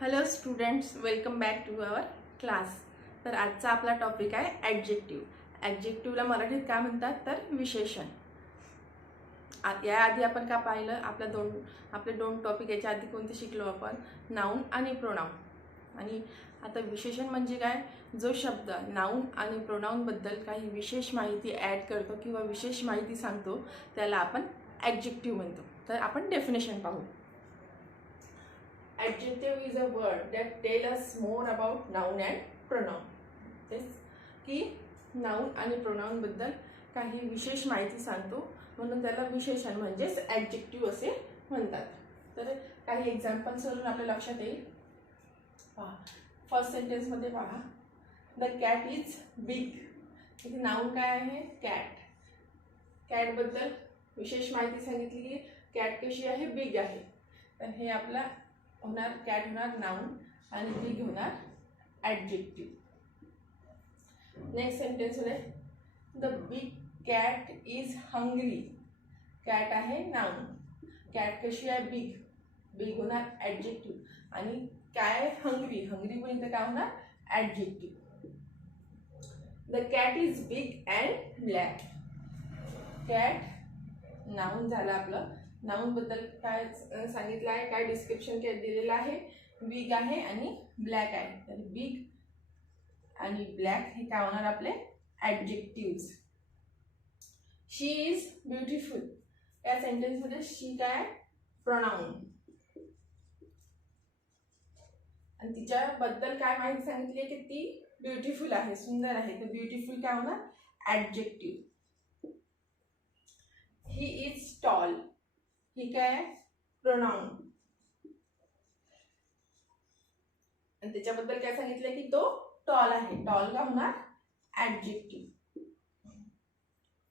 Hello students, welcome back to our class. तर आजचा आपला टॉपिक आहे ॲडजेक्टिव्ह. ॲडजेक्टिव्हला मराठीत काय म्हणतात तर विशेषण. याआधी आपण का पाहिलं, आपले दोन टॉपिक याच्या आधी कोणते शिकलो आपण, नाऊन आणि प्रोनाऊन. आणि आता विशेषण म्हणजे काय, जो शब्द नाऊन आणि प्रोनाऊनबद्दल काही विशेष माहिती ॲड करतो किंवा विशेष माहिती सांगतो त्याला आपण ॲडजेक्टिव्ह म्हणतो. तर आपण डेफिनेशन पाहू. Adjective is a word that tell us more about noun and pronoun. तेच की नाऊन आणि प्रोनाऊन बद्दल काही विशेष माहिती सांगतो, म्हणून त्याला विशेषण म्हणजेच ॲडजेक्टिव्ह असे म्हणतात. तर काही एक्झाम्पल्स वरून आपल्या लक्षात येईल. पहा, फर्स्ट सेंटेन्स मध्ये पहा, द कॅट इज बिग. इथे नाऊन काय आहे, कॅट. कॅट बद्दल विशेष माहिती सांगितली की कॅट कशी आहे, बिग आहे. तर हे आपला होणार, कॅट होणार नाऊन आणि बिग होणार ॲडजेक्टिव्ह. नेक्स्ट सेंटेन्स मध्ये, the big cat is hungry. Cat आहे नाऊन, कॅट कशी आहे, बिग. बिग होणार ॲडजेक्टिव्ह आणि काय हंग्री. हंग्री म्हणजे काय होणार adjective. The cat is big and black. Cat noun झालं आपलं. नाऊन बद्दल काय सांगितलं आहे, काय डिस्क्रिप्शन काय दिलेलं आहे, बिग आहे आणि ब्लॅक आहे. तर बिग आणि ब्लॅक हे काय होणार आपले ॲडजेक्टिव्ह्ज. शी इज ब्युटिफुल. या सेंटेन्स मध्ये शी काय प्रोनाऊन आणि तिच्याबद्दल काय माहिती सांगितली आहे की ती ब्युटिफुल आहे, सुंदर आहे. तर ब्युटिफुल काय होणार adjective. He is tall. He काय प्रोनाऊन आणि त्याच्याबद्दल काय सांगितलं की तो टॉल आहे. टॉल का होणार ॲडजेक्टिव्ह.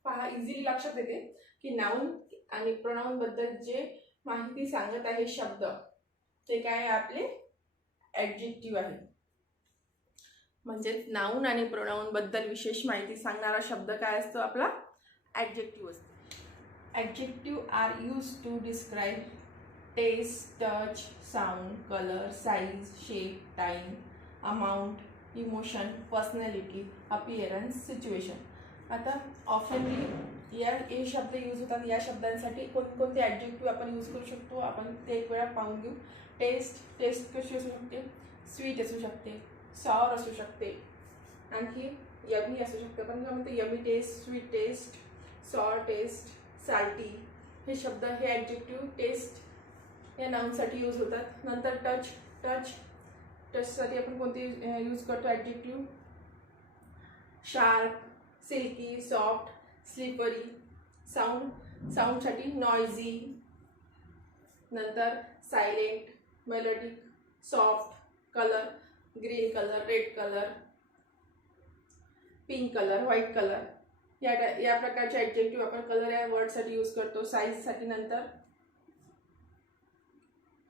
पहा, इझिली लक्षात येते की नाऊन आणि प्रोनाऊन बद्दल जे माहिती सांगत आहे शब्द ते काय आपले ॲडजेक्टिव्ह आहे. म्हणजे नाऊन आणि प्रोनाऊन बद्दल विशेष माहिती सांगणारा शब्द काय असतो, आपला ॲडजेक्टिव्ह असतो. Adjectives are used to describe taste, touch, sound, color, size, shape, time, amount, emotion, personality, appearance, situation. आता ऑफनली हे शब्द यूज होतात. या शब्दांसाठी कोणकोणते ॲडजेक्टिव्ह आपण यूज करू शकतो आपण ते एक वेळा पाहून घेऊ. टेस्ट. टेस्ट कशी असू शकते, स्वीट असू शकते, सॉर असू शकते, आणखी यमी असू शकते. आपण काय म्हणतो yummy taste, sweet taste, sour taste, salty. हे शब्द हे ॲडजेक्टिव्ह टेस्ट या नाऊनसाठी यूज होतात. नंतर टच. टचसाठी आपण कोणते यूज करतो adjective, sharp, silky, soft, slippery. साऊंडसाठी नॉइझी. नंतर silent, melodic, soft. Colour, green colour, red colour, pink colour, white colour. या प्रकारचे ॲडजेक्टिव्ह आपण कलर या वर्डसाठी यूज करतो. साईजसाठी नंतर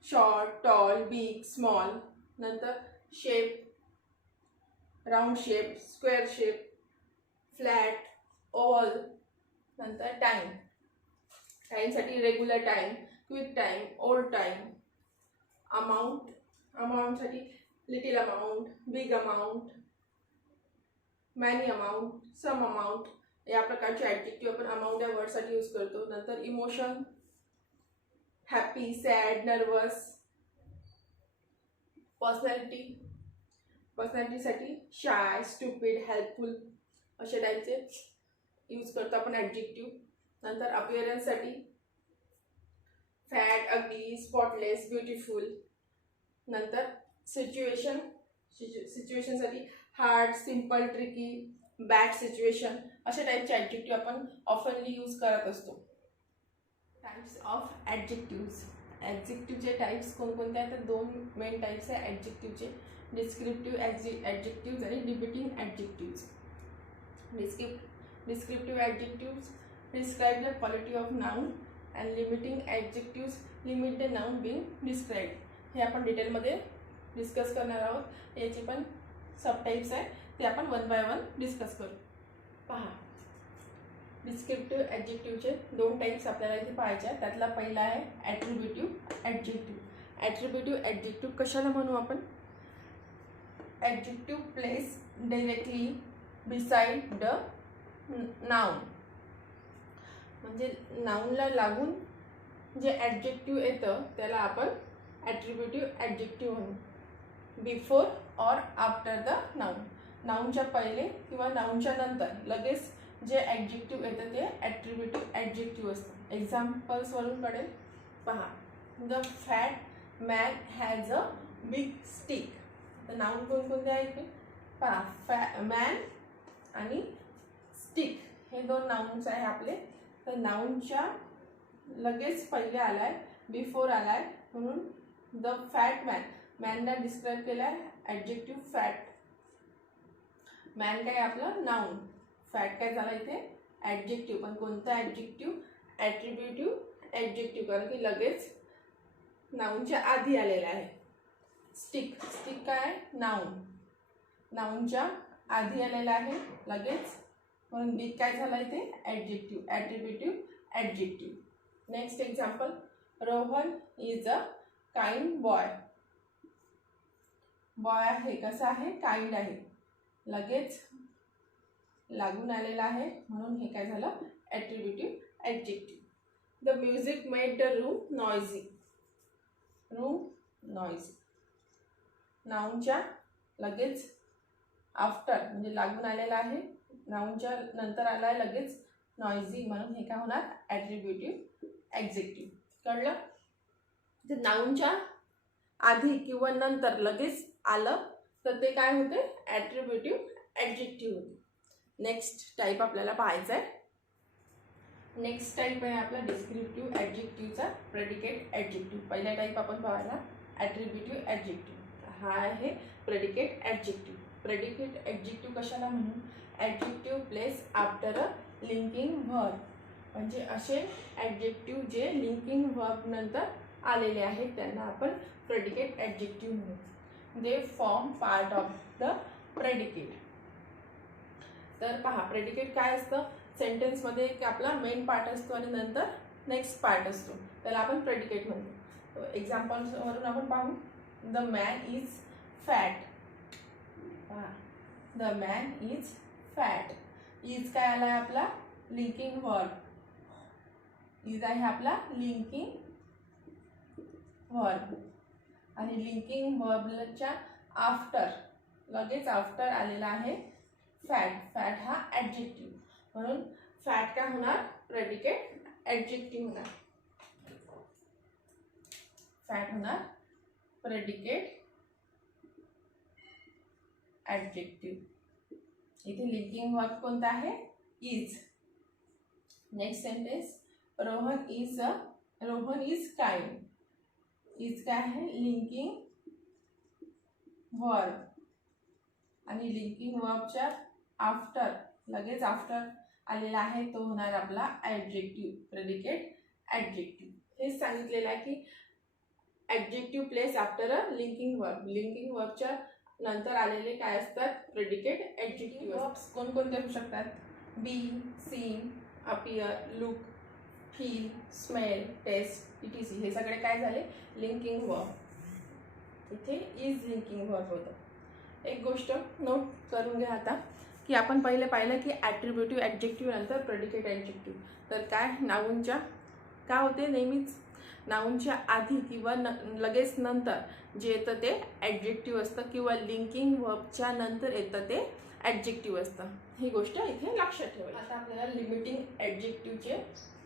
शॉर्ट, टॉल, बिग, स्मॉल. नंतर shape, round shape, square shape, flat, oval. नंतर टाइम. टाइमसाठी regular time, quick time, old time. अमाऊंटसाठी little amount, big amount, many amount, some amount. या प्रकारचे ॲडजेक्टिव्ह आपण अमाऊंट या वर्डसाठी यूज करतो. नंतर इमोशन, हॅपी, सॅड, नर्वस. पर्सनॅलिटीसाठी शाय, स्टुपिड, हेल्पफुल अशा टाईपचे यूज करतो आपण ॲडजेक्टिव्ह. नंतर अपिअरन्ससाठी फॅट, अगली, स्पॉटलेस, ब्युटिफुल. नंतर सिच्युएशनसाठी hard, simple, tricky, bad situation. अशा टाईपचे ॲडजेक्टिव्ह आपण ऑफनली यूज करत असतो. Types of adjectives. ॲडजेक्टिव्हचे टाईप्स कोणकोणते आहेत तर दोन मेन टाईप्स आहे ॲडजेक्टिव्हचे, डिस्क्रिप्टिव्ह ॲडजेक्टिव्ह्ज आणि डिबिटिंग adjectives. Descriptive adjectives describe the quality of noun and limiting adjectives limit the noun being describe. हे आपण डिटेलमध्ये डिस्कस करणार आहोत. याचे पण सब टाईप्स आहे, ते आपण वन बाय वन डिस्कस करू. पहा, डिस्क्रिप्टिव्ह ॲडजेक्टिव्हचे दोन टाईप्स आपल्याला इथे पाहायचे आहेत. त्यातला पहिला आहे ॲट्रिब्युटिव्ह ॲडजेक्टिव्ह. ॲट्रिब्युटिव्ह ॲडजेक्टिव्ह कशाला म्हणू आपण? Adjective place directly beside the noun, म्हणजे नाउनला लागून जे ॲडजेक्टिव्ह येतं त्याला आपण ॲट्रिब्युटिव्ह ॲडजेक्टिव्ह म्हणू. Before or after the noun, नाउनच्या पहिले किंवा नाउनच्या नंतर लगेच जे ॲडजेक्टिव्ह येतं ते ॲट्रिब्युटिव्ह ॲडजेक्टिव्ह असतं. एक्झाम्पल्सवरून कळेल. पहा, the fat man has a big stick. तर नाउन कोणकोणते आहेत? पहा, मॅन आणि स्टिक हे दोन नाउन्स आहे आपले. तर नाउनच्या लगेच पहिले आलाय, बिफोर आलाय, म्हणून द फॅट मॅन, मॅनला डिस्क्राईब केलाय ॲडजेक्टिव्ह फॅट. मॅन काय आपलं नाउन, फॅट काय झाला इथे ॲडजेक्टिव्ह. पण कोणता ॲडजेक्टिव्ह? ॲट्रिब्युटिव्ह ॲडजेक्टिव्ह, कारण की लगेच नाउनच्या आधी आलेला आहे. स्टिक, स्टिक काय नाउन, नाउनच्या आधी आलेला आहे लगेच, म्हणून बिग काय झाला इथे adjective, attributive adjective. Next example, Rohan is a kind boy. Boy आहे, कसा आहे काइंड आहे, लगेच लागून आलेला आहे, म्हणून हे काय झालं attributive adjective. The music made the room noisy. Room noisy, नाउनच्या लगेच आफ्टर म्हणजे लागून आलेला आहे, नाउनच्या नंतर आला आहे लगेच नॉइझी, म्हणून हे काय होणार ॲट्रिब्युटिव्ह ॲडजेक्टिव्ह. कळलं? तर नाउनच्या आधी किंवा नंतर लगेच आलं तर ते काय होते ॲट्रिब्युटिव्ह ॲडजेक्टिव्ह होते. नेक्स्ट टाईप आपल्याला पाहायचा आहे. नेक्स्ट टाईप आहे आपला डिस्क्रिप्टिव्ह ॲडजेक्टिव्हचा प्रेडिकेट ॲडजेक्टिव्ह. पहिला टाईप आपण पाहिला ॲट्रिब्युटिव्ह ॲडजेक्टिव्ह, हा आहे प्रेडिकेट ॲडजेक्टिव्ह. प्रेडिकेट ॲडजेक्टिव्ह कशाला म्हणू? Adjective place after a linking verb, म्हणजे असे ॲडजेक्टिव्ह जे लिंकिंग व्हर्ब नंतर आलेले आहेत त्यांना आपण प्रेडिकेट ॲडजेक्टिव्ह म्हणू. They form part of the predicate. तर पहा, प्रेडिकेट काय असतं, सेंटेन्समध्ये एक आपला मेन पार्ट असतो आणि नंतर नेक्स्ट पार्ट असतो, त्याला आपण प्रेडिकेट म्हणतो. एक्झाम्पल्सवरून आपण पाहू. The man is fat. पहा, the man is fat. Is काय आला आहे आपला लिंकिंग व्हर्ब, इज आहे आपला लिंकिंग व्हर्ब, आणि लिंकिंग व्हर्बच्या आफ्टर लगेच आफ्टर आलेला आहे फॅट. फॅट हा ॲडजेक्टिव्ह, म्हणून फॅट काय होणार प्रेडिकेट ॲडजेक्टिव्ह होणार. फॅट होणार प्रेडिकेट ॲडजेक्टिव्ह. इथे लिंकिंग व्हर्ब कोणता आहे is. Next sentence, Rohan is kind. Is काय आहे लिंकिंग व्हर्ब, आणि लिंकिंग व्हर्बच्या आफ्टर लगेच आफ्टर आलेला आहे तो होणार आपला ॲडजेक्टिव्ह प्रेडिकेट ॲडजेक्टिव्ह. हेच सांगितलेलं आहे की adjective place after a linking verb, linking व्हर्बच्या नंतर आलेले काय असतात प्रेडिकेट ॲडजेक्टिव्ह. व्हर्ब्स कोणकोणते होऊ शकतात? Be, seem, appear, look, feel, smell, taste, ETC, हे सगळे काय झाले लिंकिंग व्हर्ब. इथे इज लिंकिंग व्हर्ब होतं. एक गोष्ट नोट करून घ्या आता की आपण पहिले पाहिलं की ॲट्रिब्युटिव्ह ॲडजेक्टिव्ह नंतर प्रेडिकेट ॲडजेक्टिव्ह. तर काय नाउनच्या काय होते नेहमीच नाउनच्या आधी किंवा लगेच नंतर जे येतं ते ॲडजेक्टिव्ह असतं, किंवा लिंकिंग व्हर्बच्या नंतर येतं ते ॲडजेक्टिव्ह असतं. ही गोष्ट इथे लक्षात ठेवा. आता आपल्याला लिमिटिंग ॲडजेक्टिव्हचे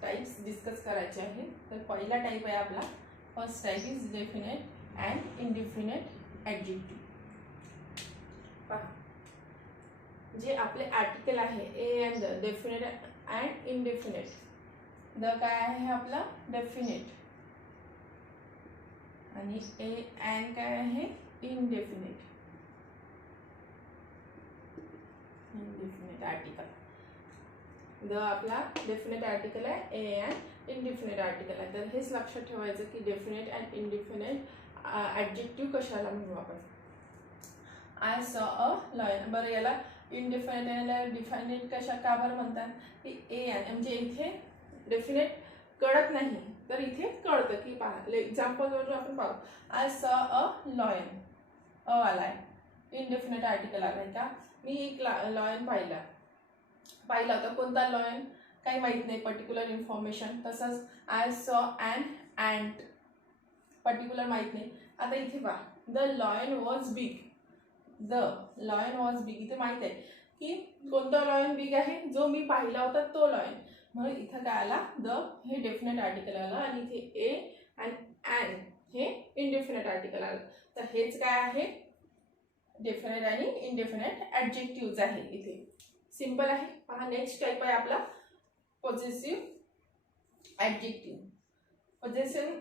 टाईप्स डिस्कस करायचे आहे. तर पहिला टाईप आहे आपला, first type is definite and indefinite adjective. पहा, जे आपले आर्टिकल आहे A and the, definite and indefinite. The काय आहे आपला डेफिनेट, आणि ए अँड काय आहे इनडेफिनेट. Indefinite article. द आपला डेफिनेट आर्टिकल आहे, ए अँड इनडेफिनेट आर्टिकल आहे. तर हेच लक्षात ठेवायचं की डेफिनेट अँड इनडेफिनेट ॲडजेक्टिव्ह कशाला म्हणू आपण. I saw a lion. बरं, याला इनडेफिनेट आणि डिफायनेट का बरं म्हणतात की ए अँड, म्हणजे इथे डेफिनेट कळत नाही तर इथे कळतं की पहा एक्झाम्पलवरून आपण पाहू. I saw a lion. अ आलाय, इनडेफिनेट आर्टिकल आलाय का. मी एक लॉयन पाहिला होता. कोणता लॉयन काही माहित नाही, पर्टिक्युलर इन्फॉर्मेशन. तसंच I saw an ant, particular माहित नाही. आता इथे पहा, the lion was big. The lion was big, इथे माहित आहे की कोणता लॉयन बिग आहे, जो मी पाहिला होता तो लॉयन. म्हणून इथं काय आला, द हे डेफिनेट आर्टिकल आलं आणि इथे ए आणि ॲन हे इनडेफिनेट आर्टिकल आलं. तर हेच काय आहे, डेफिनेट आणि इनडेफिनेट ॲडजेक्टिव्हज आहे. इथे सिंपल आहे. पहा नेक्स्ट टाईप आहे आपला पॉझेसिव्ह ॲडजेक्टिव्ह. पॉझेसिव्ह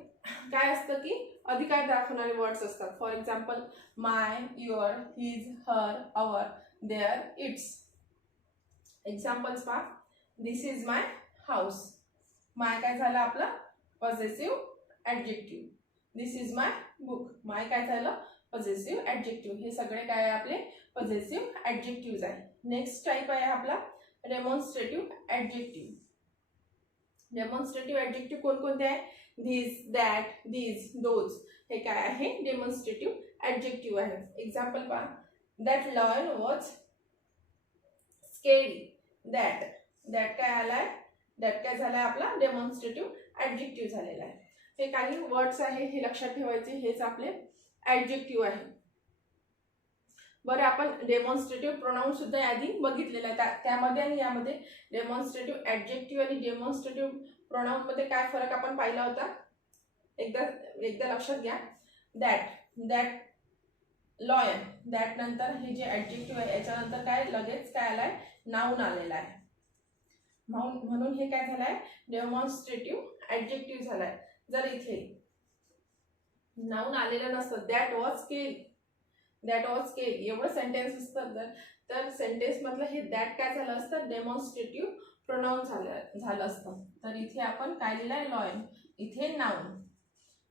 काय असतं की अधिकार दाखवणारे वर्ड्स असतात. For example my, your, his, her, our, their, its. Examples पहा. This is my house. My काय झालं आपला possessive adjective. This is my book. My काय झालं पॉझेसिव्ह ॲडजेक्टिव्ह. हे सगळे काय आहे आपले पॉझेसिव्ह ॲडजेक्टिव्हज आहे. नेक्स्ट टाईप आहे आपला डेमॉन्स्ट्रेटिव्ह ॲडजेक्टिव्ह. डेमॉन्स्ट्रेटिव्ह ॲडजेक्टिव्ह कोणकोणते आहे, धीस, दॅट, दीज, दोज. हे काय आहे डेमॉन्स्ट्रेटिव्ह ॲडजेक्टिव्ह आहे. एक्झाम्पल पहा. That lion was scary. That, that काय आलाय, दॅट काय झालाय आपला डेमॉन्स्ट्रेटिव्ह ॲडजेक्टिव्ह झालेला आहे. हे काही वर्ड्स आहे, हे लक्षात ठेवायचे, हेच आपले ॲडजेक्टिव्ह आहे. बरं, आपण डेमॉन्स्ट्रेटिव्ह प्रोनाउन सुद्धा आधी बघितलेला आहे. त्यामध्ये आणि यामध्ये डेमॉन्स्ट्रेटिव्ह ॲडजेक्टिव्ह आणि डेमॉन्स्ट्रेटिव्ह प्रोनाउन मध्ये काय फरक आपण पाहिला होता, एकदा लक्षात घ्या. दॅट, दॅट लॉयन, दॅट नंतर हे जे ॲडजेक्टिव्ह आहे याच्यानंतर काय लगेच काय आलाय, नाउन आलेला आहे. म्हणून हे काय झालंय डेमॉन्स्ट्रेटिव्ह ॲडजेक्टिव्ह झालाय. जर इथे नाउन आलेलं नसतं, दॅट वॉज केली, दॅट वॉज केली एवढं सेंटेन्स असतं, तर सेंटेन्स मधलं हे दॅट काय झालं असतं डेमॉन्स्ट्रेटिव्ह प्रोनाउन झालं असतं. तर इथे आपण काय लिहिलंय लॉयन, इथे नाउन.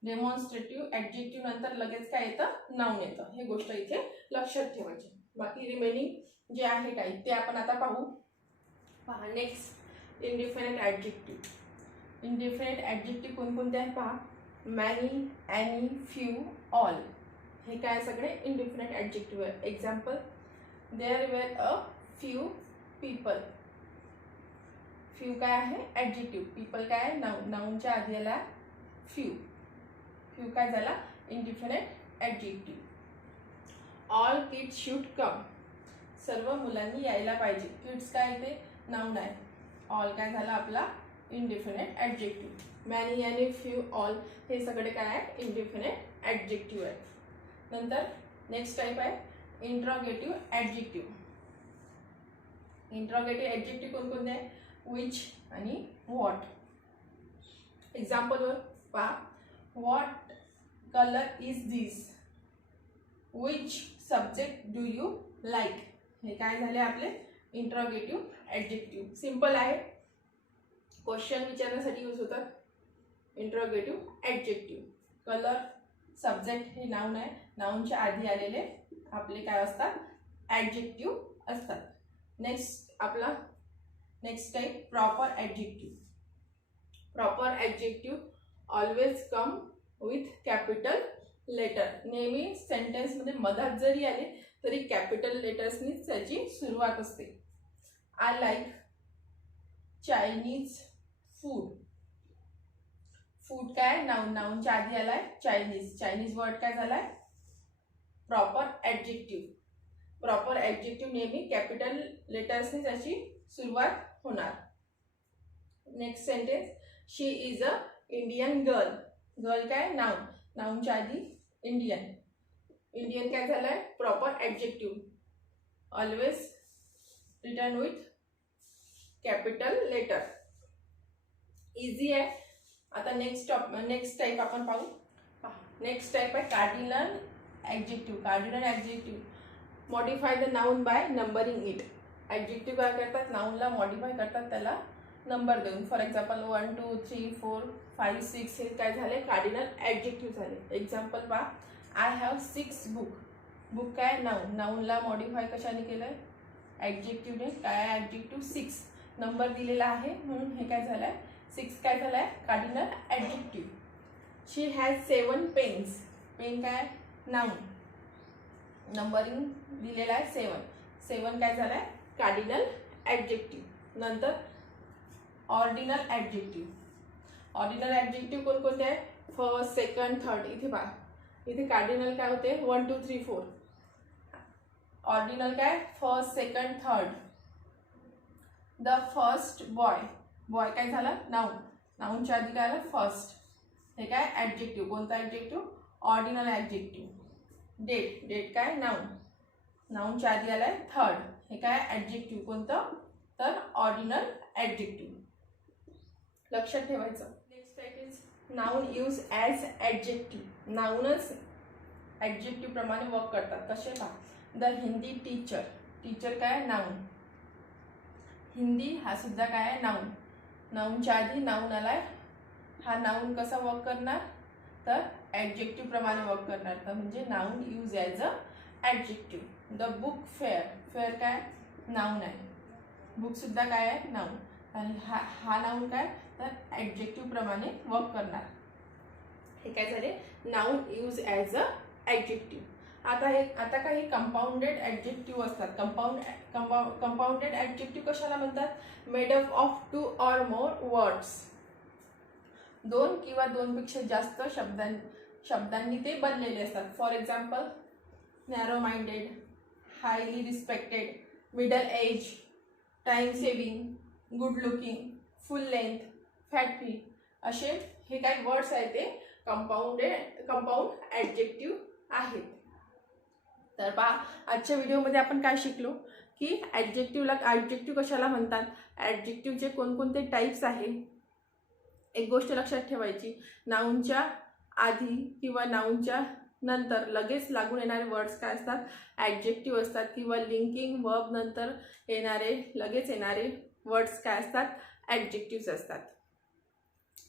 डेमॉन्स्ट्रेटिव्ह ॲडजेक्टिव्ह नंतर लगेच काय येतं, नाउन येतं. हे गोष्ट इथे लक्षात ठेवायची. बाकी रिमेनिंग जे आहे काही ते आपण आता पाहू. पहा next indefinite adjective. Indefinite adjective कोणकोणते आहे पहा. Many, any, few, all. हे काय सगळे इनडिफिनिट ॲडजेक्टिव्ह आहे. Example there were a few people. Few काय आहे ॲडजेक्टिव्ह, पीपल काय आहे नाउन, नाउनच्या आधी आला फ्यू. फ्यू काय झाला indefinite adjective. All kids should come. सर्व मुलांनी यायला पाहिजे. किड्स काय इथे नाउन आहे. ऑल काय झाला आपला indefinite adjective. Many, any, few, all हे सगळे काय आहे इनडिफिनिट ॲडजेक्टिव्ह आहे. नंतर नेक्स्ट टाईप आहे इंट्रॉगेटिव्ह ॲडजेक्टिव्ह. इंट्रॉगेटिव्ह ॲडजेक्टिव्ह कोणकोणते आहे, विच आणि व्हॉट. एक्झाम्पलवर पहा. What colour is this. Which subject do you like. हे काय झाले आपले इंट्रॉगेटिव्ह ॲडजेक्टिव्ह. सिंपल आहे, क्वेश्चन विचारण्यासाठी यूज होतात इंट्रॉगेटिव्ह ॲडजेक्टिव्ह. कलर, सब्जेक्ट हे नाउन आहे, नाउनच्या आधी आलेले आपले काय असतात ॲडजेक्टिव्ह असतात. Next type proper adjective. Proper adjective always come with capital letter. नेहमी सेंटेन्समध्ये मधात जरी आले तरी कॅपिटल लेटर्सनीच त्याची सुरुवात असते. I like Chinese food. Food काय नाउन, नाउनच्या आधी आलाय चायनीज. चायनीज वर्ड काय झालाय प्रॉपर ॲडजेक्टिव्ह. प्रॉपर ॲडजेक्टिव्ह नेहमी कॅपिटल लेटर्सनी त्याची सुरुवात होणार. Next sentence she is a Indian girl. Girl काय नाउन, नाउनच्या आधी इंडियन. इंडियन काय झालंय proper adjective. Always return with capital letter. Easy आहे. आता नेक्स्ट टाईप आपण पाहू. नेक्स्ट टाईप आहे cardinal adjective. Cardinal adjective modify the noun bye numbering it. Adjective काय करतात, नाउनला मॉडिफाय करतात त्याला नंबर देऊन. फॉर एक्झाम्पल 1 2 3 4 5 6 हे काय झाले कार्डिनल ॲडजेक्टिव्ह झाले. एक्झाम्पल पहा. I have 6 book. बुक काय नाउन, नाउनला मॉडिफाय कशाने केलंय ॲडजेक्टिव्हने. काय ॲडजेक्टिव्ह 6 नंबर दिलेला आहे म्हणून हे काय झालंय 6 काय झालाय cardinal adjective. She has 7 pens. Pen काय नाउन, नंबरिंग दिलेला आहे 7. 7 काय झालाय कार्डिनल ॲडजेक्टिव्ह. नंतर ऑर्डिनल ॲडजेक्टिव्ह. ऑर्डिनल ॲडजेक्टिव्ह कोणकोणते आहे, फर्स्ट, सेकंड, थर्ड. इथे पहा, इथे कार्डिनल काय होते 1 2 3 4. ऑर्डिनल काय first, second, third. The first boy. Boy काय झालं नाउन, नाउनच्या आधी काय आलं फर्स्ट. हे काय ॲडजेक्टिव्ह, कोणता adjective ordinal adjective. Date. Date काय नाउन, नाउनच्या आधी आलाय थर्ड. हे काय ॲडजेक्टिव्ह कोणतं तर ऑर्डिनल ॲडजेक्टिव्ह. लक्षात ठेवायचं. Next is noun use as adjective. नाउनच ॲडजेक्टिव्ह प्रमाणे वर्क करतात. कसे पहा, द हिंदी टीचर. टीचर काय नाउन, हिंदी हा सुद्धा काय आहे नाउन, नाउनच्या आधी नाउन आलाय. हा नाउन कसा वर्क करणार तर ॲडजेक्टिव्ह प्रमाणे वर्क करणार. तर म्हणजे noun use as a adjective. The book fair. Fair काय नाउन आहे, बुक सुद्धा काय आहे नाउन. आणि हा नाउन काय तर ॲडजेक्टिव्ह प्रमाणे वर्क करणार. हे काय झाले noun use as a adjective. आता काही कंपाऊंडेड ॲडजेक्टिव्ह असतात. कंपाऊंडेड ॲडजेक्टिव्ह कशाला म्हणतात, made up of 2 or more words. 2 किंवा 2 पेक्षा जास्त शब्दांनी ते बनलेले असतात. For example narrow minded, highly respected, middle age, time saving, good looking, full length, fat free. असे हे काही वर्ड्स आहेत ते कंपाऊंड ॲडजेक्टिव्ह आहेत. तर पहा, आजच्या व्हिडिओमध्ये आपण काय शिकलो की ॲडजेक्टिव्ह कशाला म्हणतात, ॲडजेक्टिव्हचे कोणकोणते टाईप्स आहे. एक गोष्ट लक्षात ठेवायची, नाउनच्या आधी किंवा नाउनच्या नंतर लगेच लागून येणारे वर्ड्स काय असतात ॲडजेक्टिव्ह असतात. किंवा लिंकिंग वर्ब नंतर येणारे लगेच येणारे वर्ड्स काय असतात ॲडजेक्टिव्ह असतात.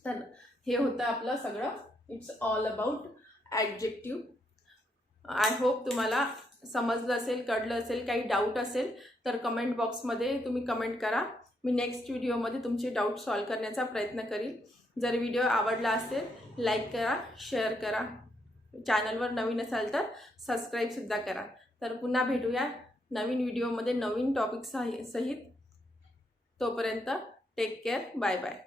तर हे होतं आपलं सगळं. It's all about adjective. I hope तुम्हाला समजलं असेल, कळलं असेल. काही डाऊट असेल तर कमेंट बॉक्समध्ये तुम्ही कमेंट करा. मी नेक्स्ट व्हिडिओमध्ये तुमचे डाऊट सॉल्व करण्याचा प्रयत्न करीन. जर व्हिडिओ आवडला असेल लाईक करा, शेअर करा. चॅनलवर नवीन असाल तर सबस्क्राईबसुद्धा करा. तर पुन्हा भेटूया नवीन व्हिडिओमध्ये नवीन टॉपिक सहित. तोपर्यंत टेक केअर, बाय बाय.